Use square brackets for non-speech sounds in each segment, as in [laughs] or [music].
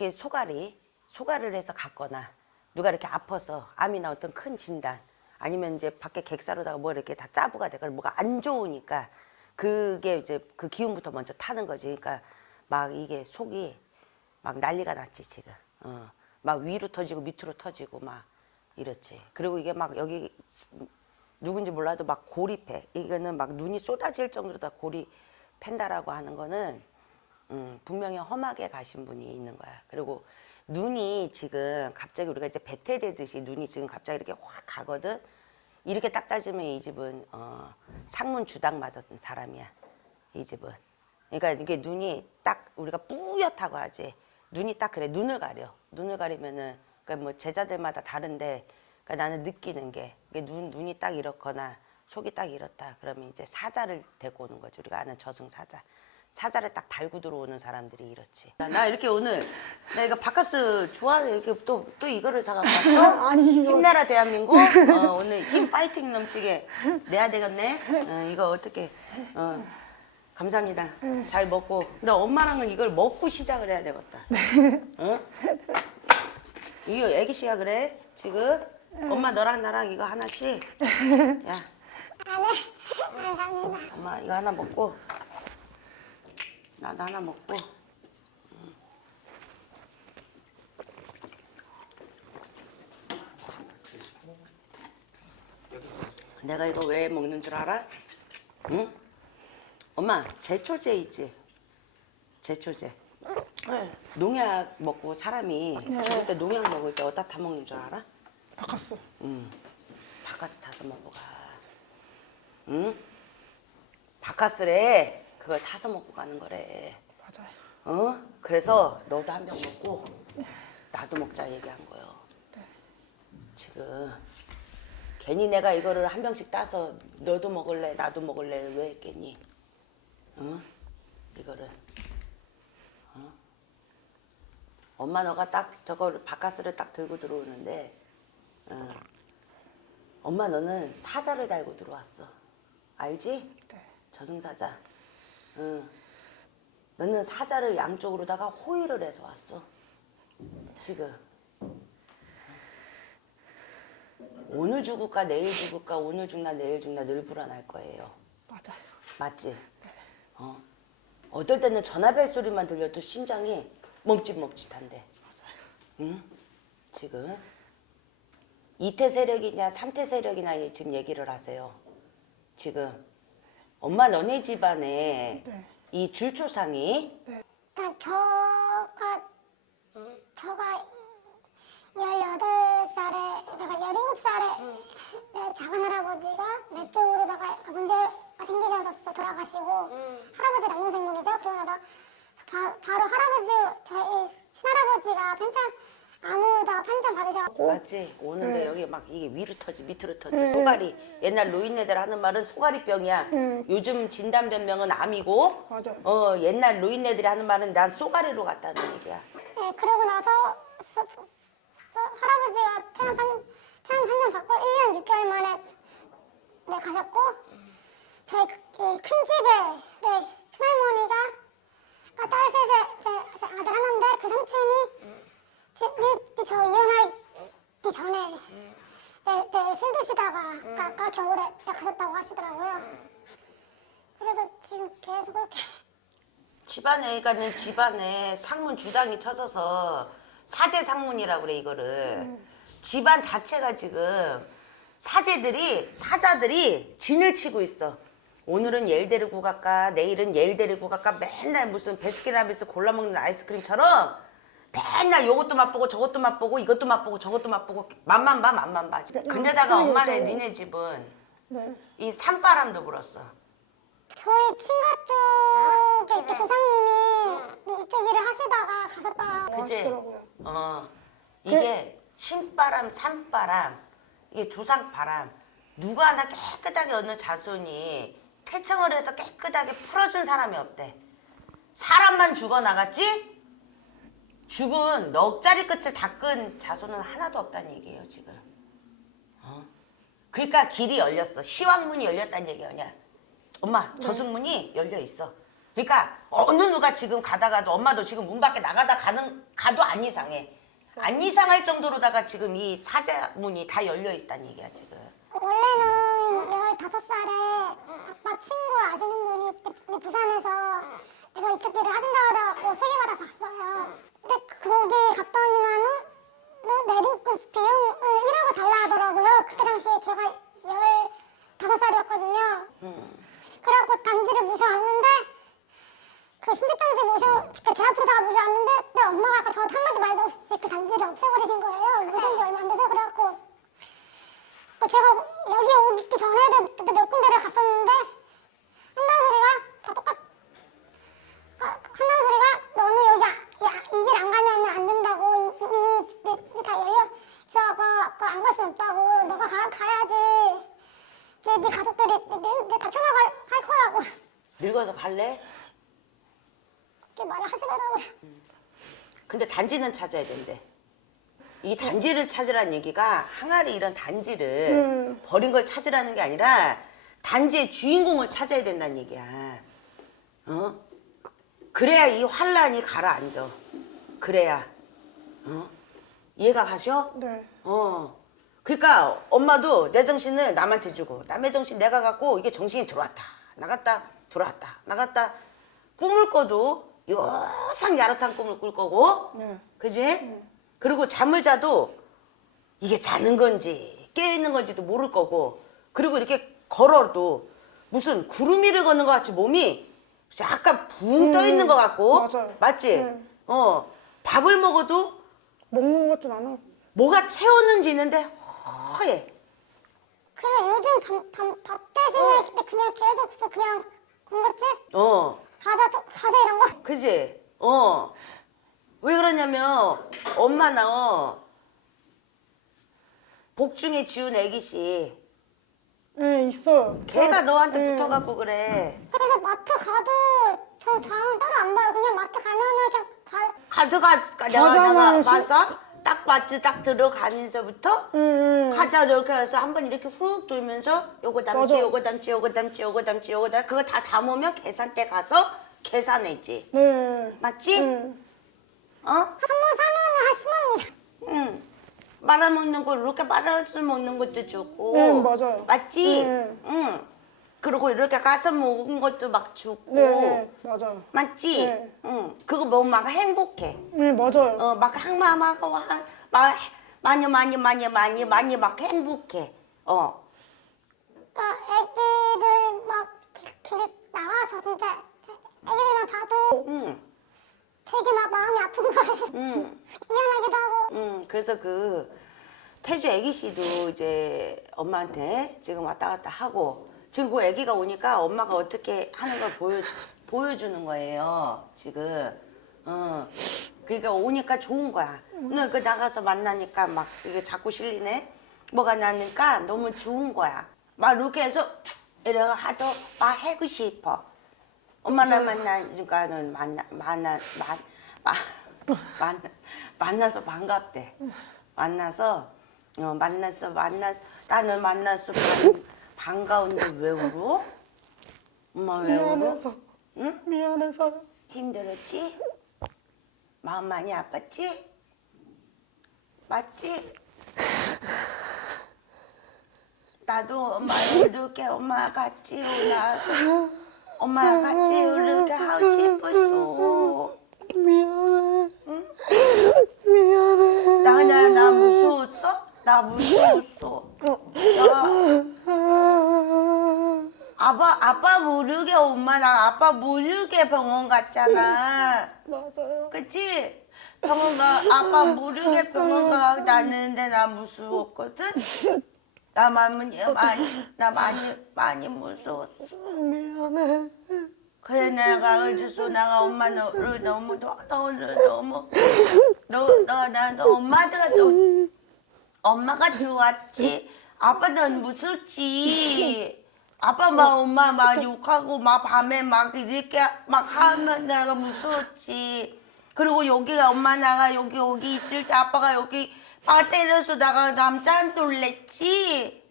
이렇게 소갈이 소갈을 해서 갔거나 누가 이렇게 아파서 암이나 어떤 큰 진단 아니면 이제 밖에 객사로다가 뭐 이렇게 다 짜부가 되거나 뭐가 안 좋으니까 그게 이제 그 기운부터 먼저 타는 거지. 그러니까 막 이게 속이 막 난리가 났지 지금. 어. 막 위로 터지고 밑으로 터지고 막 이렇지. 그리고 이게 막 여기 누군지 몰라도 막 고리패. 이거는 막 눈이 쏟아질 정도로 다 고리 팬다라고 하는 거는 음, 분명히 험하게 가신 분이 있는 거야. 그리고 눈이 지금 갑자기 우리가 이제 배태되듯이 눈이 지금 갑자기 이렇게 확 가거든. 이렇게 딱 따지면 이 집은 어, 상문 주당 맞았던 사람이야. 이 집은. 그러니까 이게 눈이 딱 우리가 뿌옇다고 하지. 눈이 딱 그래. 눈을 가려. 눈을 가리면은 그러니까 뭐 제자들마다 다른데 그러니까 나는 느끼는 게 눈 눈이 딱 이렇거나 속이 딱 이렇다. 그러면 이제 사자를 데리고 오는 거지. 우리가 아는 저승 사자. 사자를 딱 달고 들어오는 사람들이 이렇지. 나, 나 이렇게 오늘 나 이거 바카스 좋아해 이렇게 또 또 이거를 사갖고 왔어? [laughs] 아니, 이거- 힘내라 대한민국. 어, 오늘 힘 파이팅 넘치게 내야 되겠네. 어, 이거 어떻게? 어, 감사합니다. 잘 먹고. 너 엄마랑은 이걸 먹고 시작을 해야 되겠다. 어? 이거 애기 씨가 그래 지금 엄마 너랑 나랑 이거 하나씩. [laughs] 야. 엄마 이거 하나 먹고 나도 하나 먹고. 음. 내가 이거 왜 먹는 줄 알아? 응? 엄마 제초제 있지? 제초제. 농약 먹고 사람이 죽을 때 농약 먹을 때 어디다 타 먹는 줄 알아? 바꿨어. 응. 바카스 타서 먹어가. 응? 바카스래. 그걸 타서 먹고 가는 거래. 맞아요. 어? 그래서 너도 한 병 먹고 나도 먹자 얘기한 거요. 지금 괜히 내가 이거를 한 병씩 따서 너도 먹을래 나도 먹을래 왜 했겠니? 어? 이거를 어? 엄마 너가 딱 저거를 바카스를 딱 들고 들어오는데 어. 엄마 너는 사자를 달고 들어왔어 알지? 네. 저승사자 응. 너는 사자를 양쪽으로다가 호의를 해서 왔어. 지금. 오늘 죽을까 내일 죽을까 오늘 죽나 내일 죽나 늘 불안할 거예요. 맞아요. 맞지? 어. 어떨 때는 전화벨 소리만 들려도 심장이 멈칫멈칫한데. 맞아요. 응? 지금 이태 세력이냐 삼태 세력이냐 지금 얘기를 하세요. 지금 엄마 너네 집안에 네. 이 줄초상이 그러니까 저가 저가 18살에 제가 17살에 작은 할아버지가 내 쪽으로다가 문제가 생기셔서 돌아가시고 할아버지 남동생분이죠. 그러고 나서 바, 바로 할아버지 저희 친할아버지가 편찬 아무다 판정 받으셔갖고 맞지? 오는데 여기 막 이게 위로 터지 밑으로 터지 소가리 옛날 노인네들 하는 말은 소가리병이야. 요즘 진단 변명은 암이고 맞아요. 어 옛날 노인네들이 하는 말은 난 소가리로 갔다는 얘기야. 네, 그러고 나서 서- 서- 서- 할아버지가 폐암 판, 폐암 판정 받고 1년 6개월 만에 네, 가셨고 저희 그- 이큰 집에 네, 큰할머니가 아, 딸 셋에 제- 제 아들 하나인데 그 삼촌이 제, 네, 저 이혼하기 전에 네, 네, 술 드시다가 아까 겨울에 네, 가셨다고 하시더라고요. 그래서 지금 계속 그렇게 집안에 그러니까는 집안에 상문 주당이 쳐져서 사제 상문이라고 그래 이거를. 집안 자체가 지금 사제들이 사자들이 진을 치고 있어. 오늘은 데리고 갈까? 내일은 데리고 갈까? 맨날 무슨 베스킨라빈스 골라 먹는 아이스크림처럼 맨날 요것도 맛보고 저것도 맛보고 이것도 맛보고 저것도 맛보고 맛만 봐 맛만 봐 근데다가 음, 엄마네 그렇죠. 니네 집은 네. 이 산바람도 불었어 저희 친가 쪽에 이렇게 조상님이 이쪽 일을 하시다가 가셨다가 그지? 하시더라고요. 어 이게 신바람, 산바람, 이게 조상바람 누가 하나 깨끗하게 어느 자손이 태청을 해서 깨끗하게 풀어준 사람이 없대. 사람만 죽어 나갔지? 죽은 넉자리 끝을 닦은 자손은 하나도 없다는 얘기예요 지금. 어? 그러니까 길이 열렸어. 시왕문이 열렸다는 얘기야. 엄마 저승문이 열려 있어. 그러니까 어느 누가 지금 가다가도 엄마도 지금 문 밖에 나가다 가는 가도 안 이상해. 안 이상할 정도로다가 지금 이 사자문이 다 열려 있다는 얘기야 지금. 원래는 15살에 아빠 친구 아시는 분이 부산에서 이거 이쪽 일을 하신다고 해갖고 소개받아서 갔어요. 근데 거기 갔더니만은 너 내림꾼 대용을 1하고 달라 하더라고요. 그때 당시에 제가 15살이었거든요. 그래갖고 단지를 모셔왔는데 그 신축단지 모셔 그제 앞으로 다 모셔왔는데 내 엄마가 아까 저한테 한마디 말도 없이 그 단지를 없애버리신 거예요. 모신 지 얼마 안 돼서 그래갖고 뭐 제가 여기 오기 전에도 또몇 군데를 갔었는데 한다는 소리가 다 똑같 가- 한다는 소리가 너는 여기 이 길 안 가면 안 된다고 이미 다 열려 있어서 그안 갈 수 없다고 너가 가, 가야지 이제 네 가족들이 네, 네, 다 편하게 할 거라고 늙어서 갈래? 이렇게 말을 하시더라고요. 근데 단지는 찾아야 된대. 이 단지를 찾으라는 얘기가 항아리 이런 단지를 버린 걸 찾으라는 게 아니라 단지의 주인공을 찾아야 된다는 얘기야. 어? 그래야 이 환란이 가라앉아. 그래야. 어? 이해가 가셔? 네. 어. 그러니까 엄마도 내 정신을 남한테 주고 남의 정신 내가 갖고 이게 정신이 들어왔다 나갔다 들어왔다 나갔다 꿈을 꿔도 요상 야릇한 꿈을 꿀 거고 네. 그지? 그리고 잠을 자도 이게 자는 건지 깨어 있는 건지도 모를 거고 그리고 이렇게 걸어도 무슨 구름 위를 걷는 것 같이 몸이 약간 붕 떠 있는 것 같고 맞아요. 맞지? 네. 어 밥을 먹어도 먹는 것 같진 않아. 뭐가 채웠는지 있는데 허해. 그래서 요즘 밥, 밥, 밥 대신에 그때 그냥 계속 그래서 그냥 군것질 어, 과자 좀- 과자 이런 거 그지? 어. 왜 그러냐면 엄마 나 어, 복중에 지운 애기씨 네, 있어요. 걔가 너한테 네. 붙어갖고 그래. 그래서 마트 가도 저 장을 따로 안 봐요. 그냥 마트 가면은 그냥 가, 가져가 내가 과자만 내가 시- 봐서 딱 마트 딱 들어가면서부터 응, 응. 과자 이렇게 해서 한 번 이렇게 훅 돌면서 요거 담지 맞아. 요거 담지 요거 담지 요거 담지 요거 담 그거 다 담으면 계산대 가서 계산했지. 네. 맞지? 응. 어? 한 번 사면 은한 10만 원 이상. 응. 말아먹는 거 이렇게 말아서 먹는 것도 좋고. 응, 맞아요. 맞지? 응. 응. 그리고 이렇게 가서 먹은 것도 막 주고. 네, 네, 맞아요. 맞지? 네. 응. 그거 먹으면 막 행복해. 네, 맞아요. 어, 막 항마하고 막 많이 많이 많이 많이 많이 막 행복해. 어. 어, 애기들 막길 나와서 진짜 애기들만 봐도 응. 되게 막 마음이 아픈 거예요. 응. 미안하기도 하고. 응. 그래서 그 태주 애기 씨도 이제 엄마한테 지금 왔다 갔다 하고 지금 그 애기가 오니까 엄마가 어떻게 하는 걸 보여 보여주는 거예요. 지금. 어. 그러니까 오니까 좋은 거야. 오늘 그 나가서 만나니까 막 이게 자꾸 실리네. 뭐가 나니까 너무 좋은 거야. 막 이렇게 해서 이래 하도 막 하고 싶어. 엄마랑 만나니까는 만나 만나 만, 만, 만 만나서 반갑대. 만나서 어 만나서 만나 나는 만나서 반, 반가운데 왜 울어? 엄마 왜 울어? 미안해서. 응? 미안해서. 힘들었지? 마음 많이 아팠지? 맞지? 나도 엄마 이렇게 엄마 같이 울어서 엄마 같이 울게 하고 싶었어. [laughs] 미안해. 미안해. 나, 나, 나 무서웠어? 나 무서웠어. 나, 아빠, 아빠 모르게 엄마, 나 아빠 모르게 병원 갔잖아. 맞아요. 그치? 병원 가, 아빠 모르게 병원 가 났는데 나 무서웠거든? 나 많이, 많이, 나 많이, 많이 무서웠어. 미안해. 그래 내가 어디서 내가 엄마 너를 너무 너, 너를 너무 너너나너 엄마가 좀 엄마가 좋았지 아빠는 무섭지 아빠 막 엄마 막 욕하고 막 밤에 막 이렇게 막 하면 내가 무서웠지 그리고 여기가 엄마 나가 여기 여기 있을 때 아빠가 여기 빠 때려서 나가 남자 놀랬지?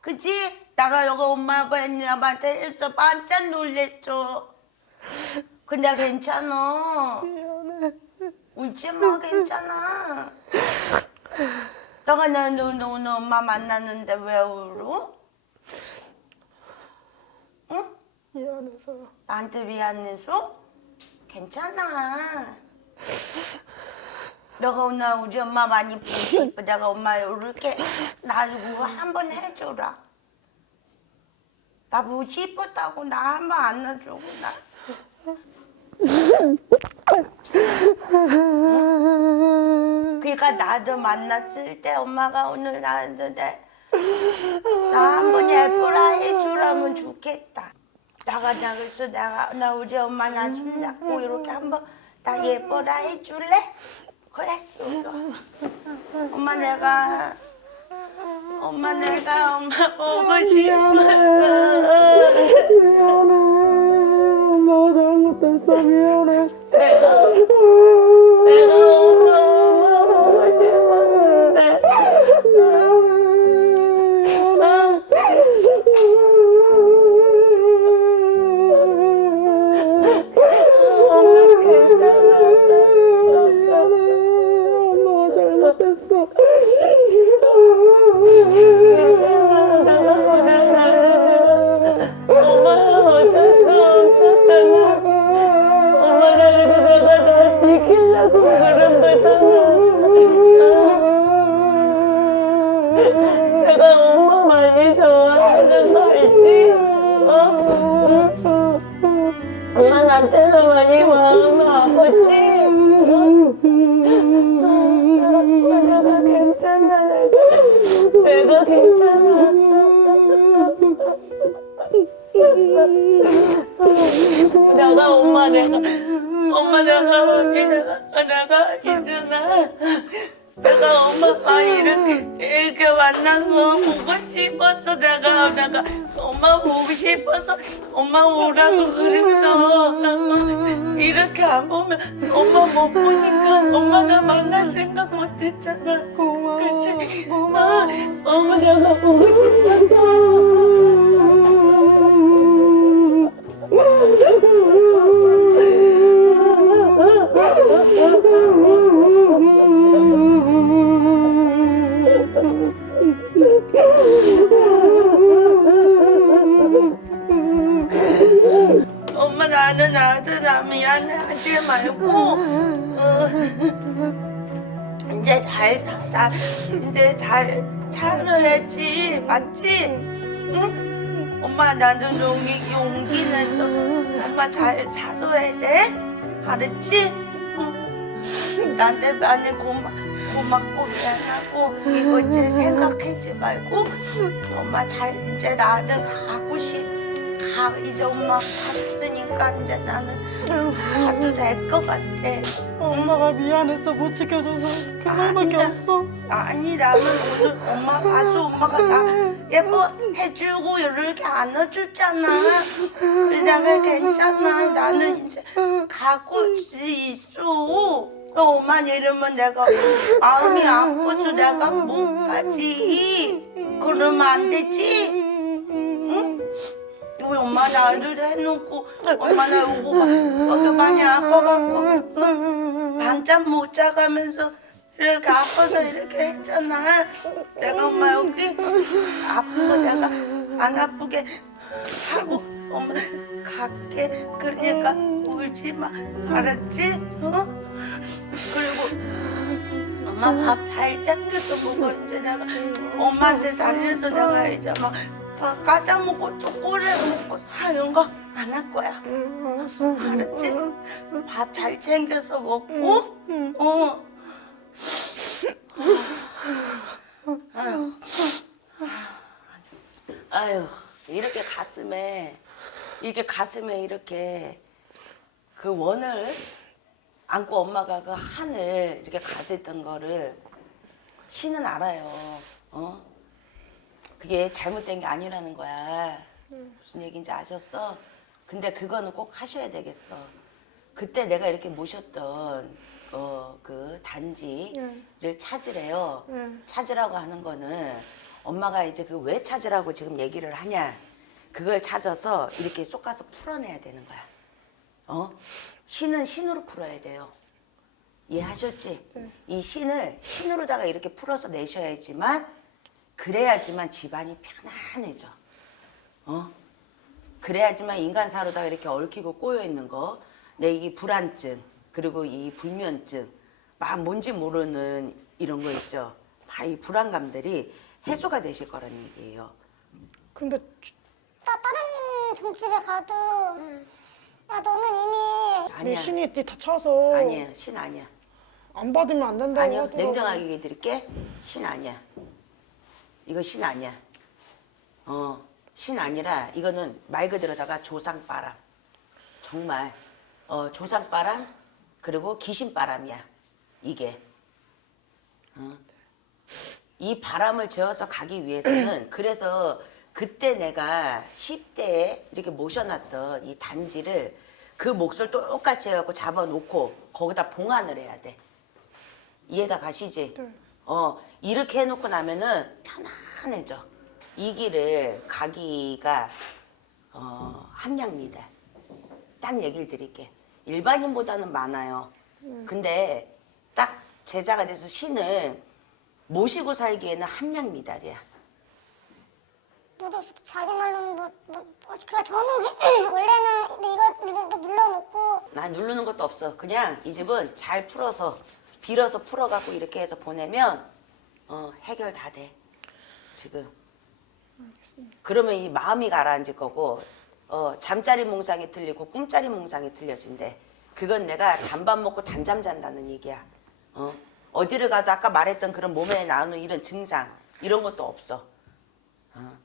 그지? 나가 여기 엄마 아빠 아빠 때려서 깜짝 놀랬죠. 근데 괜찮아. 미안해. 울지 마 괜찮아. 너가 너, 너, 너, 너 엄마 만났는데 왜 울어? 응? 미안해서요. 나한테 미안해서? 괜찮아. 너가 오늘 우리 엄마 많이 보고 싶어. 내가 엄마 이렇게 놔주고 한 번 해줘라. 나 보고 싶었다고 나 한 번 안아주고 나. 그러니까 나도 만났을 때 엄마가 오늘 나한테 나 한 번 예쁘라 해주라면 좋겠다. 나가 나가서 내가 나 우리 엄마 나 손잡고 이렇게 한번 나 예뻐라 해줄래? 그래. 엄마 내가 엄마 내가 엄마 보고 싶어. 미안해. 엄마가 잘못했어. 미안해. 내가 있잖아. 내가 엄마 이렇게 이렇게 만나서 보고 싶었어 내가 내가 엄마 보고 싶어서 엄마 오라고 그랬어. 이렇게 안 보면 엄마 못 보니까 엄마 나 만날 생각 못 했잖아. 그치? 엄마 엄마 내가 보고 싶었어 엄마 나는 나한테 나 미안해. 하지 말고. 어, 이제 잘 살자. 이제 잘 살아야지. 맞지? 응? 엄마 나는 용기 용기 내서 엄마 잘 살아야 돼. 알았지? 응. 나한테 많이 고마 고맙고 미안하고 이거 이제 생각하지 말고 엄마 잘 이제 나는 가고 싶. 가 이제 엄마 갔으니까 이제 나는 가도 될 것 같아. 엄마가 미안해서 못 지켜줘서 그 말밖에 아니야. 없어. 아니 나는 오늘 엄마 봐서 엄마가 나 예뻐해주고 이렇게 안아줬잖아. 내가 괜찮아. 나는 이제 가고 있어. 너 엄마 이러면 내가 마음이 아파서 내가 못 가지. 그러면 안 되지. 응? 우리 엄마 나를 해놓고 엄마 나 오고 어디 많이 아파갖고 밤잠 못 자가면서 이렇게 아파서 이렇게 했잖아. 내가 엄마 여기 아프고 내가 안 아프게 하고 엄마 갈게. 그러니까 울지 마. 알았지? 어? 엄마 밥 잘 챙겨서 먹어. 이제 내가 엄마한테 달려서 내가 이제 막다 까자 먹고 초콜릿 먹고 하는 거안 할 거야. 알았지? 밥 잘 챙겨서 먹고, 어. 아유. 아유, 이렇게 가슴에, 이게 가슴에 이렇게 그 원을 안고 엄마가 그 한을 이렇게 가졌던 거를 신은 알아요. 어? 그게 잘못된 게 아니라는 거야. 무슨 얘기인지 아셨어? 근데 그거는 꼭 하셔야 되겠어. 그때 내가 이렇게 모셨던 어, 그 단지를 찾으래요. 네. 찾으라고 하는 거는 엄마가 이제 그 왜 찾으라고 지금 얘기를 하냐. 그걸 찾아서 이렇게 쏙 가서 풀어내야 되는 거야. 어? 신은 신으로 풀어야 돼요. 이해하셨지? 이 신을 신으로다가 이렇게 풀어서 내셔야지만 그래야지만 집안이 편안해져. 어? 그래야지만 인간사로다가 이렇게 얽히고 꼬여 있는 거, 내 이 불안증, 그리고 이 불면증, 막 뭔지 모르는 이런 거 있죠. 막이 불안감들이 해소가 되실 거란 얘기예요. 근데 따, 다른 점집에 가도 야 너는 이미 내 아니야. 신이 다 차서 아니에요. 신 아니야. 안 받으면 안 된다고 아니요. 하더라고. 냉정하게 얘기해 드릴게. 신 아니야. 이거 신 아니야. 어, 신 아니라 이거는 말 그대로다가 조상 바람. 정말 어, 조상 바람 그리고 귀신 바람이야. 이게. 어. 이 바람을 재워서 가기 위해서는 그래서 그때 내가 10대에 이렇게 모셔놨던 이 단지를 그 몫을 똑같이 해갖고 잡아놓고 거기다 봉안을 해야 돼. 이해가 가시지? 네. 어, 이렇게 해놓고 나면은 편안해져. 이 길을 가기가, 어, 함량미다. 딱 얘기를 드릴게. 일반인보다는 많아요. 근데 딱 제자가 돼서 신을 모시고 살기에는 함량 미달이야. 뭐도 자기 말로는 뭐, 뭐, 뭐 그니까 저는 그- [laughs] 원래는 이걸 이렇게 눌러놓고 나 누르는 것도 없어. 그냥 이 집은 잘 풀어서 빌어서 풀어갖고 이렇게 해서 보내면 어, 해결 다 돼. 지금. 그러면 이 마음이 가라앉을 거고 어, 잠자리 몽상이 틀리고 꿈자리 몽상이 틀려진대. 그건 내가 단밥 먹고 단잠 잔다는 얘기야. 어? 어디를 가도 아까 말했던 그런 몸에 나오는 이런 증상 이런 것도 없어. 어.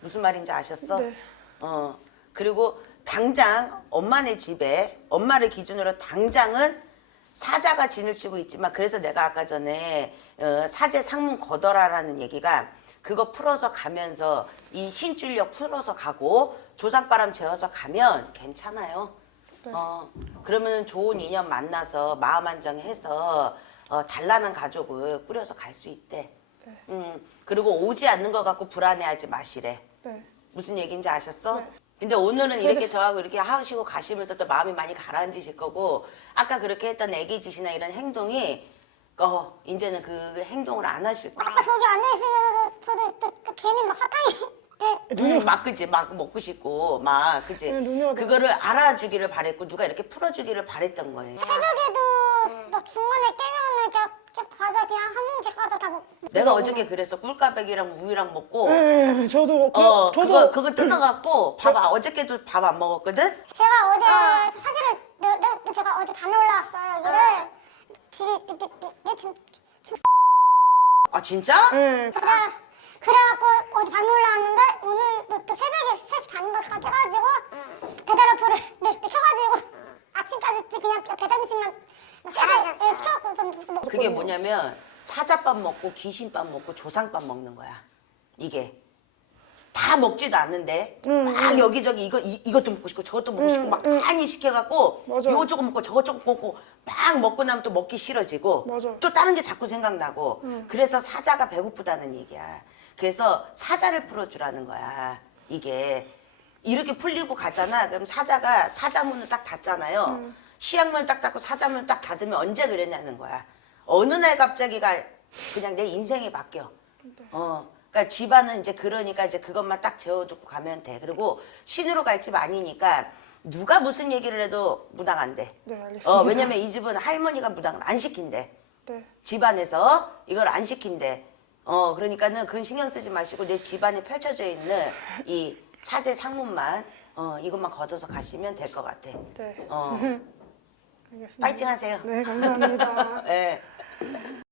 무슨 말인지 아셨어? 네. 어, 그리고 당장 엄마네 집에 엄마를 기준으로 당장은 사자가 진을 치고 있지만 그래서 내가 아까 전에 어, 사제 상문 거더라라는 얘기가 그거 풀어서 가면서 이 신줄력 풀어서 가고 조상바람 재워서 가면 괜찮아요. 어, 그러면 좋은 인연 만나서 마음 안정해서 어, 단란한 가족을 꾸려서 갈 수 있대. 음, 그리고 오지 않는 것 갖고 불안해하지 마시래. 네. 무슨 얘기인지 아셨어? 네. 근데 오늘은 이렇게 [laughs] 저하고 이렇게 하시고 가시면서 또 마음이 많이 가라앉으실 거고 아까 그렇게 했던 애기 짓이나 이런 행동이 어 이제는 그 행동을 안 하실 거야. 아까 저기 앉아있으면 저도 또, 또 괜히 막 사탕이 [laughs] 예, 눈이 막 그지 막 먹고 싶고 막 그지 네, 눈이 와서. 그거를 알아주기를 바랬고 누가 이렇게 풀어주기를 바랬던 거예요. 새벽에도 막 중간에 깨면은 그냥, 그냥 과자 그냥 한 뭉치 과자 다 먹. 내가 어저께 그래서 꿀까백이랑 우유랑 먹고 네, 저도 그, 어 저도 그거 그거 뜯어갖고 밥 아- 어저께도 밥 안 먹었거든. 제가 어제 사실은 내, 내, 제가 어제 밤에 올라왔어요 여기를 집이 내, 내, 내 집, 집아 진짜? 네. 그래 그래갖고 어제 밤에 올라왔는데 오늘 또, 또 새벽에 3시 반까지 해가지고 배달 어플을 내- 내 켜가지고 아침까지 그냥 배달 음식만 해서 예, 시켜갖고 좀 먹고 그게 뭐냐면 사자밥 먹고 귀신밥 먹고 조상밥 먹는 거야. 이게 다 먹지도 않는데 막 여기저기 이거 이, 이것도 먹고 싶고 저것도 먹고 싶고 막 많이 시켜갖고 맞아. 이거 조금 먹고 저거 조금 먹고 막 먹고 나면 또 먹기 싫어지고 맞아. 또 다른 게 자꾸 생각나고 그래서 사자가 배고프다는 얘기야. 그래서 사자를 풀어주라는 거야. 이게 이렇게 풀리고 가잖아. 그럼 사자가 사자문을 딱 닫잖아요. 시약문을 딱 닫고 사자문을 딱 닫으면 언제 그랬냐는 거야. 어느 날 갑자기가 그냥 내 인생이 바뀌어. 어. 그러니까 집안은 이제 그러니까 이제 그것만 딱 재워두고 가면 돼. 그리고 신으로 갈 집 아니니까 누가 무슨 얘기를 해도 무당 안 돼. 네, 알겠습니다. 어, 왜냐면 이 집은 할머니가 무당을 안 시킨대. 네. 집안에서 이걸 안 시킨대. 어, 그러니까는 그건 신경 쓰지 마시고 내 집안에 펼쳐져 있는 이 사제 상문만 어, 이것만 걷어서 가시면 될 것 같아. 네. 어, [laughs] 알겠습니다. 파이팅 하세요. 네, 감사합니다. 예. [laughs]